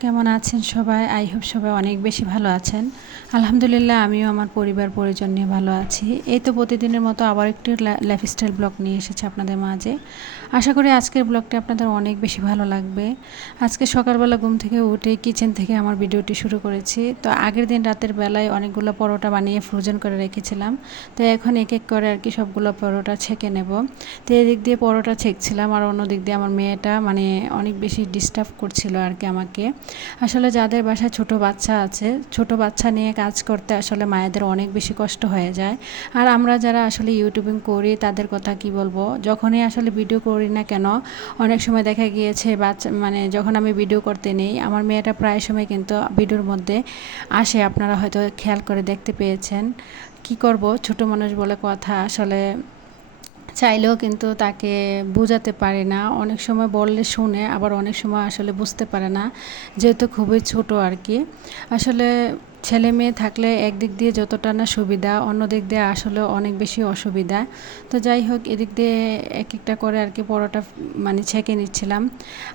কেমন আছেন সবাই? আই হোপ সবাই অনেক বেশি ভালো আছেন। আলহামদুলিল্লাহ, আমিও আমার পরিবার, পরিজন নিয়ে ভালো আছি। এই তো প্রতিদিনের মতো আবার একটি লাইফস্টাইল ব্লগ নিয়ে এসেছে আপনাদের মাঝে। আশা করি আজকের ব্লগটি আপনাদের অনেক বেশি ভালো লাগবে। আজকে সকালবেলা ঘুম থেকে উঠে কিচেন থেকে আমার ভিডিওটি শুরু করেছি। তো আগের দিন রাতের বেলায় অনেকগুলো পরোটা বানিয়ে ফ্রোজেন করে রেখেছিলাম। তো এখন এক এক করে আর কি সবগুলো পরোটা ছেঁকে নেব। তো এদিক দিয়ে পরোটা ছেঁকছিলাম আর অন্য দিক দিয়ে আমার মেয়েটা মানে অনেক বেশি ডিস্টার্ব করছিল আর কি আমাকে। আসলে যাদের বাসায় ছোট বাচ্চা আছে, ছোট বাচ্চা নিয়ে কাজ করতে আসলে মায়েদের অনেক বেশি কষ্ট হয়ে যায়। আর আমরা যারা আসলে ইউটিউবিং করি, তাদের কথা কি বলব? যখনই আসলে ভিডিও করি না কেন, অনেক সময় দেখা গিয়েছে বাচ্চা মানে যখন আমি ভিডিও করতে নেই, আমার মেয়েটা প্রায় সময় কিন্তু ভিডিওর মধ্যে আসে। আপনারা হয়তো খেয়াল করে দেখতে পেয়েছেন। কি করব? ছোট মানুষ বলে কথা আসলে চাইলেও কিন্তু তাকে বোঝাতে পারে না। অনেক সময় বললে শুনে, আবার অনেক সময় আসলে বুঝতে পারে না। যেহেতু খুবই ছোট আর কি। আসলে ছেলে মেয়ে থাকলে একদিক দিয়ে যতটা না সুবিধা, অন্য দিক দিয়ে আসলে অনেক বেশি অসুবিধা। তো যাই হোক, এদিক দিয়ে এক একটা করে আর কি পরোটা মানে ছেঁকে নিচ্ছিলাম।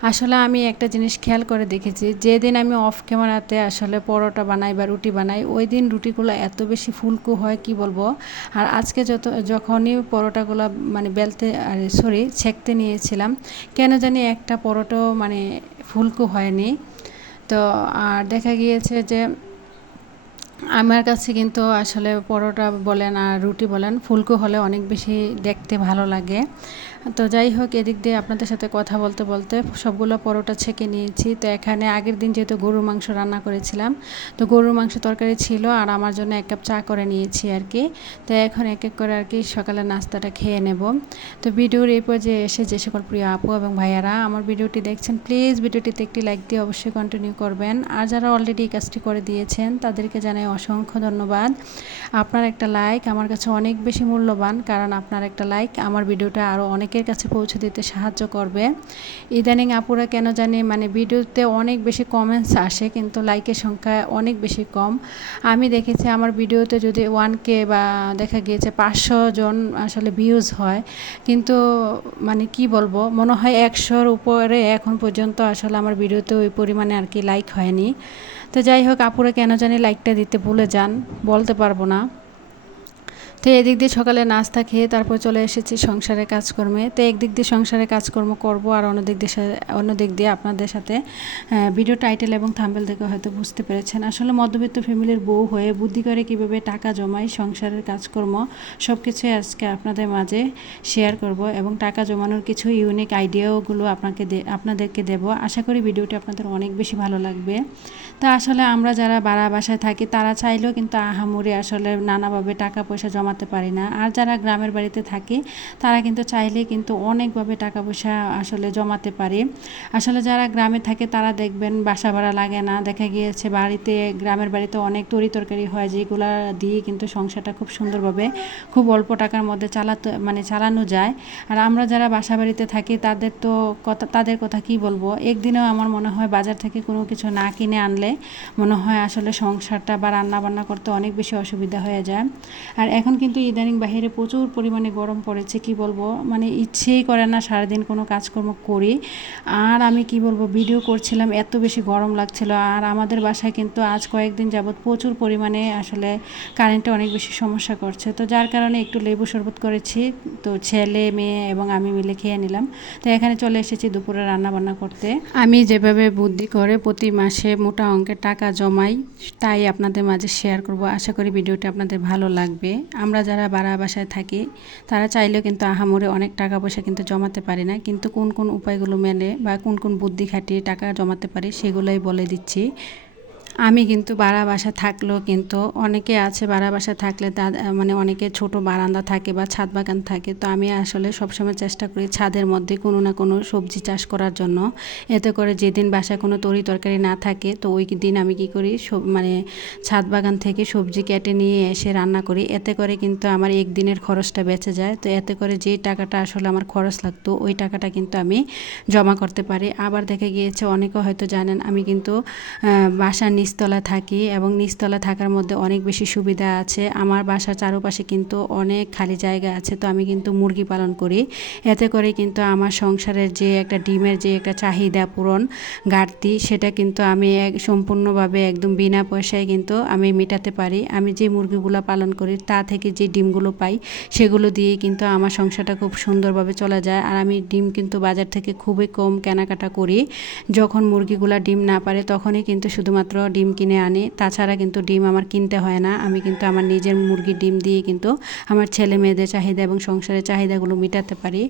আসলে আমি একটা জিনিস খেয়াল করে দেখেছি, যেদিন আমি অফ ক্যামেরাতে আসলে পরোটা বানাই বা রুটি বানাই, ওই দিন রুটিগুলো এত বেশি ফুলকু হয়, কি বলব? আর আজকে যত, যখনই পরোটাগুলো মানে বেলতে, আর সরি ছেঁকতে নিয়েছিলাম, কেন জানি একটা পরোটাও মানে ফুলকু হয়নি। তো আর দেখা গিয়েছে যে আমার কাছে কিন্তু আসলে পরোটা বলেন আর রুটি বলেন, ফুলকো হলে অনেক বেশি দেখতে ভালো লাগে। তো যাই হোক, এদিক দিয়ে আপনাদের সাথে কথা বলতে বলতে সবগুলো পরোটা ছেঁকে নিয়েছি। তো এখানে আগের দিন যেহেতু গরুর মাংস রান্না করেছিলাম, তো গরুর মাংস তরকারি ছিল আর আমার জন্য এক কাপ চা করে নিয়েছি আর কি। তো এখন এক এক করে আর কি সকালে নাস্তাটা খেয়ে নেব। তো ভিডিওর এই পর্যায়ে এসে যে সকল প্রিয় আপু এবং ভাইয়ারা আমার ভিডিওটি দেখছেন, প্লিজ ভিডিওটিতে একটি লাইক দিয়ে অবশ্যই কন্টিনিউ করবেন। আর যারা অলরেডি এই কাজটি করে দিয়েছেন, তাদেরকে জানাই অসংখ্য ধন্যবাদ। আপনার একটা লাইক আমার কাছে অনেক বেশি মূল্যবান, কারণ আপনার একটা লাইক আমার ভিডিওটা আরও অনেকের কাছে পৌঁছে দিতে সাহায্য করবে। ইদানিং আপুরা কেন জানি মানে ভিডিওতে অনেক বেশি কমেন্টস আসে, কিন্তু লাইকের সংখ্যা অনেক বেশি কম। আমি দেখেছি আমার ভিডিওতে যদি ওয়ান কে বা দেখা গিয়েছে পাঁচশো জন আসলে ভিউজ হয়, কিন্তু মানে কি বলব, মনে হয় একশোর উপরে এখন পর্যন্ত আসলে আমার ভিডিওতে ওই পরিমাণে আর কি লাইক হয়নি। তো যাই হোক, আপুরা কেন জানি লাইকটা দিতে ভুলে যান, বলতে পারব না। তো এদিক দিয়ে সকালে নাস্তা খেয়ে তারপর চলে এসেছি সংসারের কাজকর্মে। তো একদিক দিয়ে সংসারের কাজকর্ম করব আর অন্য দিক দিয়ে অন্য দিক দিয়ে আপনাদের সাথে ভিডিও টাইটেল এবং থাম্বেল থেকে হয়তো বুঝতে পেরেছেন। আসলে মধ্যবিত্ত ফ্যামিলির বউ হয়ে বুদ্ধি করে কীভাবে টাকা জমাই, সংসারের কাজকর্ম সব কিছুই আজকে আপনাদের মাঝে শেয়ার করব এবং টাকা জমানোর কিছু ইউনিক আইডিয়াগুলো আপনাকে আপনাদেরকে দেব। আশা করি ভিডিওটি আপনাদের অনেক বেশি ভালো লাগবে। তা আসলে আমরা যারা বাড়া বাসায় থাকি তারা চাইলেও কিন্তু আহামরি আসলে নানাভাবে টাকা পয়সা জমা জমাতে পারি না। আর যারা গ্রামের বাড়িতে থাকে, তারা কিন্তু চাইলে কিন্তু অনেকভাবে টাকা পয়সা আসলে জমাতে পারে। আসলে যারা গ্রামে থাকে, তারা দেখবেন বাসা ভাড়া লাগে না। দেখা গিয়েছে বাড়িতে, গ্রামের বাড়িতে অনেক তরি তরকারি হয়, যেগুলা দিয়ে কিন্তু সংসারটা খুব সুন্দরভাবে, খুব অল্প টাকার মধ্যে চালাতে মানে চালানো যায়। আর আমরা যারা বাসা বাড়িতে থাকি, তাদের তো কথা, তাদের কথা কি বলব? একদিনেও আমার মনে হয় বাজার থেকে কোনো কিছু না কিনে আনলে মনে হয় আসলে সংসারটা বা রান্না বান্না করতে অনেক বেশি অসুবিধা হয়ে যায়। আর এখন কিন্তু ইদানিং বাহিরে প্রচুর পরিমাণে গরম পড়েছে, কি বলব? মানে ইচ্ছেই করে না সারাদিন কোনো কাজকর্ম করি। আর আমি কি বলব ভিডিও করছিলাম, এত বেশি গরম লাগছিল। আর আমাদের বাসায় কিন্তু আজ কয়েকদিন যাবৎ প্রচুর পরিমাণে আসলে কারেন্টে অনেক বেশি সমস্যা করছে। তো যার কারণে একটু লেবু শরবত করেছি। তো ছেলে, মেয়ে এবং আমি মিলে খেয়ে নিলাম। তো এখানে চলে এসেছি দুপুরে রান্না বান্না করতে। আমি যেভাবে বুদ্ধি করে প্রতি মাসে মোটা অঙ্কের টাকা জমাই, তাই আপনাদের মাঝে শেয়ার করব। আশা করি ভিডিওটি আপনাদের ভালো লাগবে। আমরা যারা বাড়া বাসায় থাকি, তারা চাইলেও কিন্তু আহামরে অনেক টাকা পয়সা কিন্তু জমাতে পারি না। কিন্তু কোন কোন উপায়গুলো মেনে বা কোন কোন বুদ্ধি খাটিয়ে টাকা জমাতে পারি, সেগুলোই বলে দিচ্ছি। আমি কিন্তু বাড়া বাসা থাকলেও কিন্তু অনেকে আছে বাড়া বাসা থাকলে মানে অনেকে ছোট বারান্দা থাকে বা ছাদ বাগান থাকে। তো আমি আসলে সবসময় চেষ্টা করি ছাদের মধ্যে কোনো না কোনো সবজি চাষ করার জন্য। এতে করে যেদিন বাসায় কোনো তরি তরকারি না থাকে, তো ওই দিন আমি কি করি মানে ছাদ বাগান থেকে সবজি কেটে নিয়ে এসে রান্না করি। এতে করে কিন্তু আমার একদিনের খরচটা বেঁচে যায়। তো এতে করে যে টাকাটা আসলে আমার খরচ লাগতো, ওই টাকাটা কিন্তু আমি জমা করতে পারি। আবার দেখে গিয়েছে অনেকে হয়তো জানেন আমি কিন্তু বাসার নিচ নিচতলায় থাকি এবং নিচতলায় থাকার মধ্যে অনেক বেশি সুবিধা আছে। আমার বাসার চারপাশে কিন্তু অনেক খালি জায়গা আছে, তো আমি কিন্তু মুরগি পালন করি। এতে করে কিন্তু আমার সংসারের যে একটা ডিমের যে একটা চাহিদা পূরণ, ঘাটতি, সেটা কিন্তু আমি এক সম্পূর্ণভাবে একদম বিনা পয়সায় কিন্তু আমি মেটাতে পারি। আমি যে মুরগিগুলো পালন করি, তা থেকে যে ডিমগুলো পাই, সেগুলো দিয়ে কিন্তু আমার সংসারটা খুব সুন্দরভাবে চলে যায়। আর আমি ডিম কিন্তু বাজার থেকে খুবই কম কেনাকাটা করি। যখন মুরগিগুলো ডিম না পারে, তখনই কিন্তু শুধুমাত্র ডিম কিনে আনি। তাছাড়া কিন্তু ডিম আমার কিনতে হয় না। আমি কিন্তু আমার নিজের মুরগির ডিম দিয়ে কিন্তু আমার ছেলে মেয়েদের চাহিদা এবং সংসারের চাহিদাগুলো মেটাতে পারি।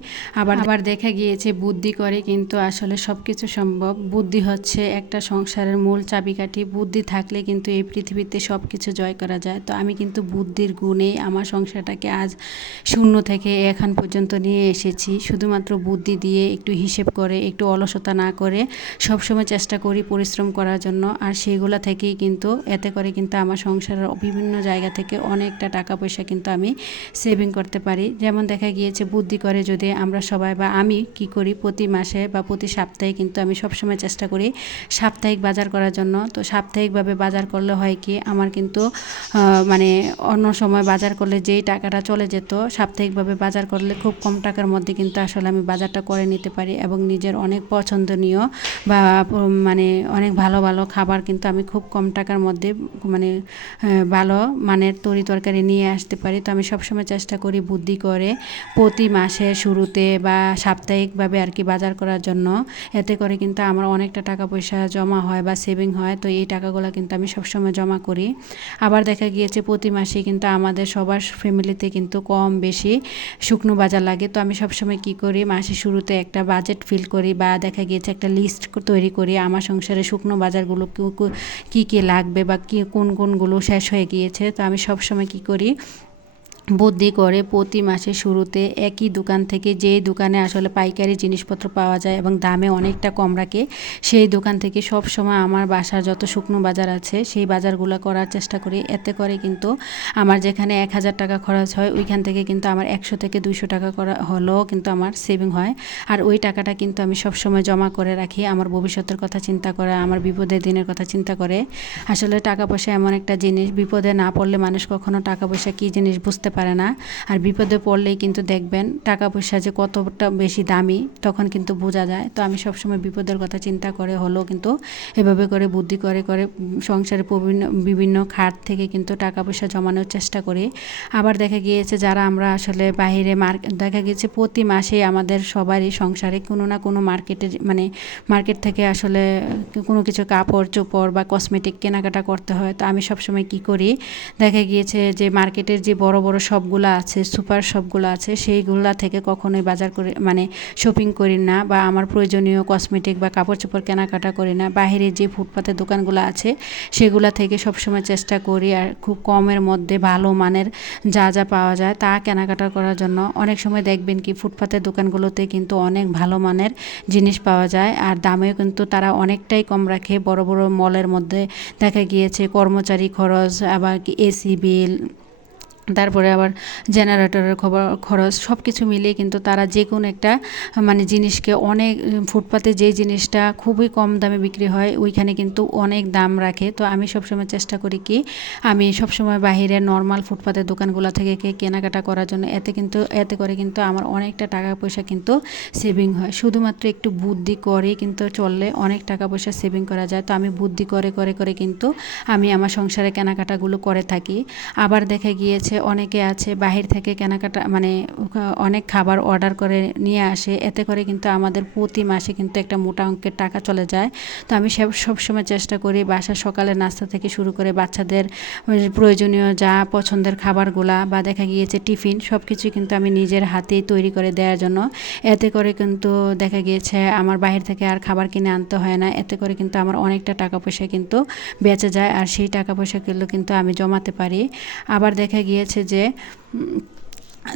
আবার আবার দেখা গিয়েছে, বুদ্ধি করে কিন্তু আসলে সব কিছু সম্ভব। বুদ্ধি হচ্ছে একটা সংসারের মূল চাবিকাঠি। বুদ্ধি থাকলে কিন্তু এই পৃথিবীতে সব কিছু জয় করা যায়। তো আমি কিন্তু বুদ্ধির গুণেই আমার সংসারটাকে আজ শূন্য থেকে এখন পর্যন্ত নিয়ে এসেছি। শুধুমাত্র বুদ্ধি দিয়ে একটু হিসেব করে, একটু অলসতা না করে সবসময় চেষ্টা করি পরিশ্রম করার জন্য। আর সেইগুলো থেকেই কিন্তু, এতে করে কিন্তু আমার সংসারের বিভিন্ন জায়গা থেকে অনেকটা টাকা পয়সা কিন্তু আমি সেভিং করতে পারি। যেমন দেখা গিয়েছে, বুদ্ধি করে যদি আমরা সবাই বা আমি কি করি, প্রতি মাসে বা প্রতি সপ্তাহে কিন্তু আমি সবসময় চেষ্টা করি সাপ্তাহিক বাজার করার জন্য। তো সাপ্তাহিকভাবে বাজার করলে হয় কি, আমার কিন্তু মানে অন্য সময় বাজার করলে যেই টাকাটা চলে যেত, সাপ্তাহিকভাবে বাজার করলে খুব কম টাকার মধ্যে কিন্তু আসলে আমি বাজারটা করে নিতে পারি এবং নিজের অনেক পছন্দনীয় বা মানে অনেক ভালো ভালো খাবার কিন্তু আমি খুব কম টাকার মধ্যে মানে ভালো মানের তরি তরকারি নিয়ে আসতে পারি। তো আমি সবসময় চেষ্টা করি বুদ্ধি করে প্রতি মাসের শুরুতে বা সাপ্তাহিকভাবে আর কি বাজার করার জন্য। এতে করে কিন্তু আমার অনেকটা টাকা পয়সা জমা হয় বা সেভিং হয়। তো এই টাকাগুলো কিন্তু আমি সবসময় জমা করি। আবার দেখা গিয়েছে প্রতি মাসে কিন্তু আমাদের সবার ফ্যামিলিতে কিন্তু কম বেশি শুকনো বাজার লাগে। তো আমি সবসময় কি করি, মাসের শুরুতে একটা বাজেট ফিল করি বা দেখা গিয়েছে একটা লিস্ট তৈরি করি। আমার সংসারে শুকনো বাজারগুলো কী কী লাগবে বা কী, কোন, কোনগুলো শেষ হয়ে গিয়েছে, তো আমি সবসময় কী করি বুদ্ধি করে প্রতি মাসের শুরুতে একই দোকান থেকে যেই দোকানে আসলে পাইকারি জিনিসপত্র পাওয়া যায় এবং দামে অনেকটা কম রাখে, সেই দোকান থেকে সব সময় আমার বাসার যত শুকনো বাজার আছে, সেই বাজারগুলো করার চেষ্টা করি। এতে করে কিন্তু আমার যেখানে এক হাজার টাকা খরচ হয়, ওইখান থেকে কিন্তু আমার একশো থেকে দুইশো টাকা করা হলেও কিন্তু আমার সেভিং হয়। আর ওই টাকাটা কিন্তু আমি সব সময় জমা করে রাখি, আমার ভবিষ্যতের কথা চিন্তা করে, আমার বিপদের দিনের কথা চিন্তা করে। আসলে টাকা পয়সা এমন একটা জিনিস, বিপদে না পড়লে মানুষ কখনো টাকা পয়সা কী জিনিস বুঝতে পারে পারে না। আর বিপদে পড়লেই কিন্তু দেখবেন টাকা পয়সা যে কতটা বেশি দামি, তখন কিন্তু বোঝা যায়। তো আমি সবসময় বিপদের কথা চিন্তা করে, হলেও কিন্তু এভাবে করে, বুদ্ধি করে করে সংসারে বিভিন্ন বিভিন্ন খাত থেকে কিন্তু টাকা পয়সা জমানোর চেষ্টা করি। আবার দেখা গিয়েছে যারা আমরা আসলে বাহিরে মার্কেট দেখা গিয়েছে প্রতি মাসে আমাদের সবারই সংসারে কোনো না কোনো মার্কেটে মানে মার্কেট থেকে আসলে কোনো কিছু কাপড় চোপড় বা কসমেটিক কেনাকাটা করতে হয়। তো আমি সবসময় কি করি, দেখা গিয়েছে যে মার্কেটের যে বড় বড় শপগুলো আছে, সুপার শপগুলো আছে, সেইগুলা থেকে কখনোই বাজার করে মানে শপিং করি না বা আমার প্রয়োজনীয় কসমেটিক বা কাপড় চোপড় কেনাকাটা করি না। বাহিরে যে ফুটপাতের দোকানগুলো আছে, সেগুলা থেকে সবসময় চেষ্টা করি আর খুব কমের মধ্যে ভালো মানের যা যা পাওয়া যায় তা কেনাকাটা করার জন্য। অনেক সময় দেখবেন কি ফুটপাতের দোকানগুলোতে কিন্তু অনেক ভালো মানের জিনিস পাওয়া যায় আর দামেও কিন্তু তারা অনেকটাই কম রাখে। বড় বড় মলের মধ্যে দেখা গিয়েছে কর্মচারী খরচ, আবার এসি বিল তারপরে আবার জেনারেটরের খবর, খরচ সব কিছু মিলিয়ে কিন্তু তারা যে কোনো একটা মানে জিনিসকে অনেক, ফুটপাতে যে জিনিসটা খুবই কম দামে বিক্রি হয়, ওইখানে কিন্তু অনেক দাম রাখে। তো আমি সবসময় চেষ্টা করি কি, আমি সবসময় বাহিরে নর্মাল ফুটপাতের দোকানগুলো থেকে কেনাকাটা করার জন্য, এতে কিন্তু, এতে করে কিন্তু আমার অনেকটা টাকা পয়সা কিন্তু সেভিং হয়। শুধুমাত্র একটু বুদ্ধি করে কিন্তু চললে অনেক টাকা পয়সা সেভিং করা যায়। তো আমি বুদ্ধি করে করে করে কিন্তু আমি আমার সংসারে কেনাকাটাগুলো করে থাকি। আবার দেখা গিয়েছে অনেকে আছে বাহির থেকে কেনাকাটা মানে অনেক খাবার অর্ডার করে নিয়ে আসে। এতে করে কিন্তু আমাদের প্রতি মাসে কিন্তু একটা মোটা অঙ্কের টাকা চলে যায়। তো আমি সব সবসময় চেষ্টা করি বাসা সকালে নাস্তা থেকে শুরু করে বাচ্চাদের প্রয়োজনীয় যা পছন্দের খাবারগুলা বা দেখা গিয়েছে টিফিন সব কিছু কিন্তু আমি নিজের হাতেই তৈরি করে দেওয়ার জন্য। এতে করে কিন্তু দেখা গিয়েছে আমার বাহির থেকে আর খাবার কিনে আনতে হয় না। এতে করে কিন্তু আমার অনেকটা টাকা পয়সা কিন্তু বেঁচে যায় আর সেই টাকা পয়সাগুলো কিন্তু আমি জমাতে পারি। আবার দেখা গিয়েছে হচ্ছে যে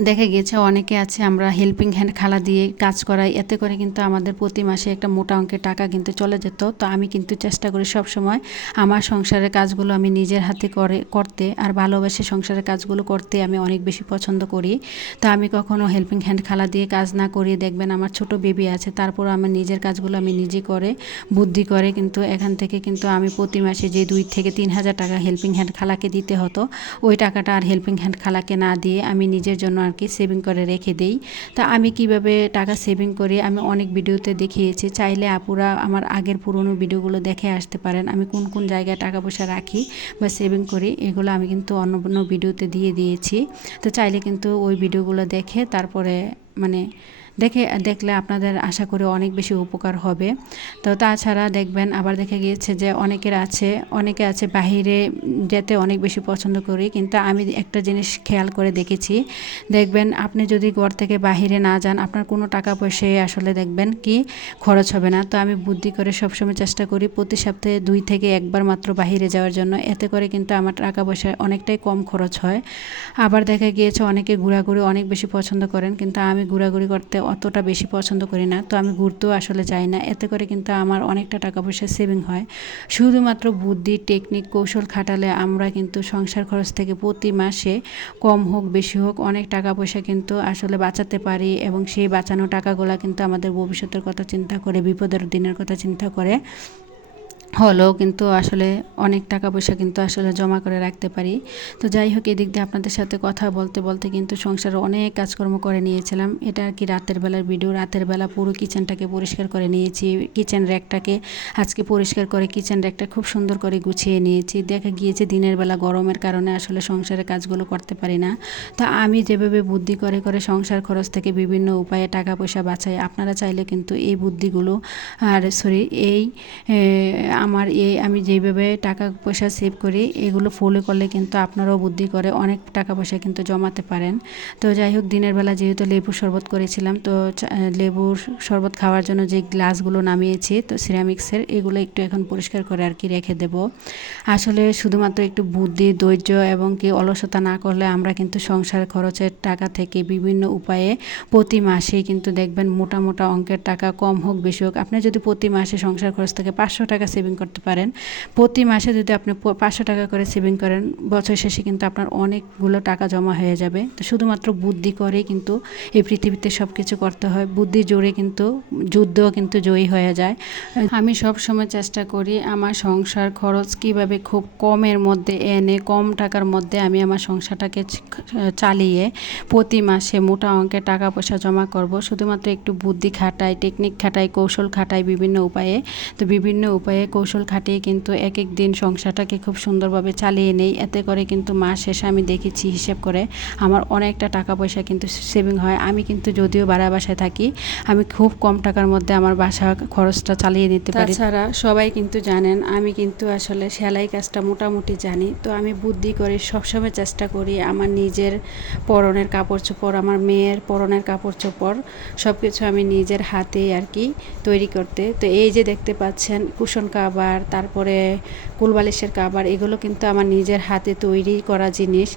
দেখা গিয়েছে অনেকে আছে, আমরা হেল্পিং হ্যান্ড খালা দিয়ে কাজ করাই, এতে করে কিন্তু আমাদের প্রতি মাসে একটা মোটা অঙ্কের টাকা কিন্তু চলে যেত। তো আমি কিন্তু চেষ্টা করি সব সময় আমার সংসারের কাজগুলো আমি নিজের হাতে করে, করতে আর ভালোবেসে সংসারের কাজগুলো করতে আমি অনেক বেশি পছন্দ করি। তো আমি কখনো হেল্পিং হ্যান্ড খালা দিয়ে কাজ না করিয়ে দেখবেন আমার ছোট বেবি আছে তারপর আমার নিজের কাজগুলো আমি নিজে করে, বুদ্ধি করে কিন্তু এখান থেকে কিন্তু আমি প্রতি মাসে যে দুই থেকে তিন হাজার টাকা হেল্পিং হ্যান্ড খালাকে দিতে হতো, ওই টাকাটা আর হেল্পিং হ্যান্ড খালাকে না দিয়ে আমি নিজের জন্য আর কি সেভিং করে রেখে দেই। তা আমি কীভাবে টাকা সেভিং করি? আমি অনেক ভিডিওতে দেখিয়েছি। চাইলে আপুরা আমার আগের পুরনো ভিডিওগুলো দেখে আসতে পারেন। আমি কোন কোন জায়গায় টাকা পয়সা রাখি বা সেভিং করি, এগুলো আমি কিন্তু অন্য অন্য ভিডিওতে দিয়ে দিয়েছি। তো চাইলে কিন্তু ওই ভিডিওগুলো দেখে তারপরে মানে দেখে, দেখলে আপনাদের আশা করি অনেক বেশি উপকার হবে। তো তাছাড়া দেখবেন, আবার দেখে গিয়েছে যে অনেকের আছে, অনেকে আছে বাহিরে যেতে অনেক বেশি পছন্দ করি, কিন্তু আমি একটা জিনিস খেয়াল করে দেখেছি। দেখবেন, আপনি যদি ঘর থেকে বাহিরে না যান, আপনার কোনো টাকা পয়সায় আসলে দেখবেন কি খরচ হবে না। তো আমি বুদ্ধি করে সবসময় চেষ্টা করি প্রতি সপ্তাহে দুই থেকে একবার মাত্র বাহিরে যাওয়ার জন্য। এতে করে কিন্তু আমার টাকা পয়সা অনেকটাই কম খরচ হয়। আবার দেখা গিয়েছে, অনেকে ঘোরাঘুরি অনেক বেশি পছন্দ করেন, কিন্তু আমি ঘোরাঘুরি করতে অতটা বেশি পছন্দ করি না। তো আমি ঘুরতেও আসলে যাই না। এতে করে কিন্তু আমার অনেকটা টাকা পয়সা সেভিং হয়। শুধুমাত্র বুদ্ধি টেকনিক কৌশল খাটালে আমরা কিন্তু সংসার খরচ থেকে প্রতি মাসে কম হোক, বেশি হোক, অনেক টাকা পয়সা কিন্তু আসলে বাঁচাতে পারি এবং সেই বাঁচানো টাকাগুলো কিন্তু আমাদের ভবিষ্যতের কথা চিন্তা করে, বিপদের দিনের কথা চিন্তা করে হলেও কিন্তু আসলে অনেক টাকা পয়সা কিন্তু আসলে জমা করে রাখতে পারি। তো যাই হোক, এদিক দিয়ে আপনাদের সাথে কথা বলতে বলতে কিন্তু সংসারে অনেক কাজকর্ম করে নিয়েছিলাম। এটা আর কি রাতের বেলার ভিডিও রাতের বেলা পুরো কিচেনটাকে পরিষ্কার করে নিয়েছি। কিচেন র্যাকটাকে আজকে পরিষ্কার করে কিচেন র্যাকটা খুব সুন্দর করে গুছিয়ে নিয়েছি। দেখা গিয়েছে দিনের বেলা গরমের কারণে আসলে সংসারের কাজগুলো করতে পারি না। তো আমি যেভাবে বুদ্ধি করে করে সংসার খরচ থেকে বিভিন্ন উপায়ে টাকা পয়সা বাঁচাই, আপনারা চাইলে কিন্তু এই বুদ্ধিগুলো আর সরি এই আমার এই, আমি যেভাবে টাকা পয়সা সেভ করি, এগুলো ফলো করলে কিন্তু আপনারাও বুদ্ধি করে, অনেক টাকা পয়সা কিন্তু জমাতে পারেন। তো যাই হোক, দিনের বেলা যেহেতু লেবু শরবত করেছিলাম, তো লেবুর শরবত খাওয়ার জন্য যে গ্লাসগুলো নামিয়েছি, তো সিরামিক্সের এগুলো একটু এখন পরিষ্কার করে আর কি রেখে দেব। আসলে শুধুমাত্র একটু বুদ্ধি, ধৈর্য এবং কি অলসতা না করলে আমরা কিন্তু সংসার খরচের টাকা থেকে বিভিন্ন উপায়ে প্রতি মাসে কিন্তু দেখবেন মোটা মোটা অঙ্কের টাকা কম হোক, বেশি হোক। আপনি যদি প্রতি মাসে সংসার খরচ থেকে পাঁচশো টাকা সেভিং সেভিং করতে পারেন। প্রতি মাসে যদি আপনি পাঁচশো টাকা করে সেভিং করেন, বছর শেষে কিন্তু আপনার অনেকগুলো টাকা জমা হয়ে যাবে। তো শুধুমাত্র বুদ্ধি করেই কিন্তু এই পৃথিবীতে সব কিছু করতে হয়। বুদ্ধি জোরে কিন্তু, যুদ্ধও কিন্তু জয়ী হয়ে যায়। আমি সব সময় চেষ্টা করি আমার সংসার খরচ কীভাবে খুব কমের মধ্যে এনে, কম টাকার মধ্যে আমি আমার সংসারটাকে চালিয়ে প্রতি মাসে মোটা অঙ্কের টাকা পয়সা জমা করব। শুধুমাত্র একটু বুদ্ধি খাটাই টেকনিক খাটাই, কৌশল খাটাই বিভিন্ন উপায়ে। তো বিভিন্ন উপায়ে কৌশল খাটিয়ে কিন্তু এক এক দিন সংসারটাকে খুব সুন্দরভাবে চালিয়ে নেই। এতে করে কিন্তু মাস শেষে আমি দেখেছি হিসেব করে আমার অনেকটা টাকা পয়সা কিন্তু সেভিং হয়। আমি কিন্তু যদিও বাড়া বাসায় থাকি, আমি খুব কম টাকার মধ্যে আমার বাসা খরচটা চালিয়ে নিতে পারি। তাছাড়া সবাই কিন্তু জানেন, আমি কিন্তু আসলে সেলাই কাজটা মোটামুটি জানি। তো আমি বুদ্ধি করে সবসময় চেষ্টা করি আমার নিজের পরনের কাপড় চোপড়, আমার মেয়ের পরনের কাপড় চোপড় সব কিছু আমি নিজের হাতে আর কি তৈরি করতে। তো এই যে দেখতে পাচ্ছেন কুশন কাপ কাবার, তারপরে কুলবালিশের কাবার, এগুলো কিন্তু আমার নিজের হাতে তৈরি করা জিনিস।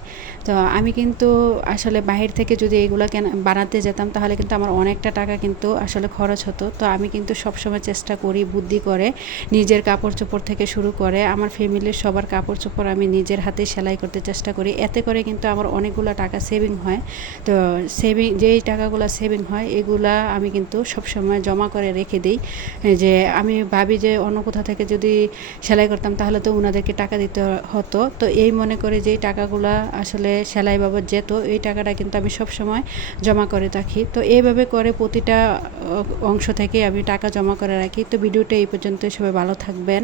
তো আমি কিন্তু আসলে বাহির থেকে যদি এগুলো কেন বানাতে যেতাম, তাহলে কিন্তু আমার অনেকটা টাকা কিন্তু আসলে খরচ হতো। তো আমি কিন্তু সবসময় চেষ্টা করি বুদ্ধি করে নিজের কাপড় চোপড় থেকে শুরু করে আমার ফ্যামিলির সবার কাপড় চোপড় আমি নিজের হাতে সেলাই করতে চেষ্টা করি। এতে করে কিন্তু আমার অনেকগুলো টাকা সেভিং হয়। তো সেভিং যেই টাকাগুলো সেভিং হয়, এগুলা আমি কিন্তু সবসময় জমা করে রেখে দিই। যে আমি ভাবি যে অন্য কোথাও থেকে যদি সেলাই করতাম, তাহলে তো ওনাদেরকে টাকা দিতে হতো। তো এই মনে করে যে টাকাগুলো আসলে সেলাই বাবদ যেত, এই টাকাটা কিন্তু আমি সবসময় জমা করে রাখি। তো এইভাবে করে প্রতিটা অংশ থেকে আমি টাকা জমা করে রাখি। তো ভিডিওটা এই পর্যন্ত সবাই ভালো থাকবেন।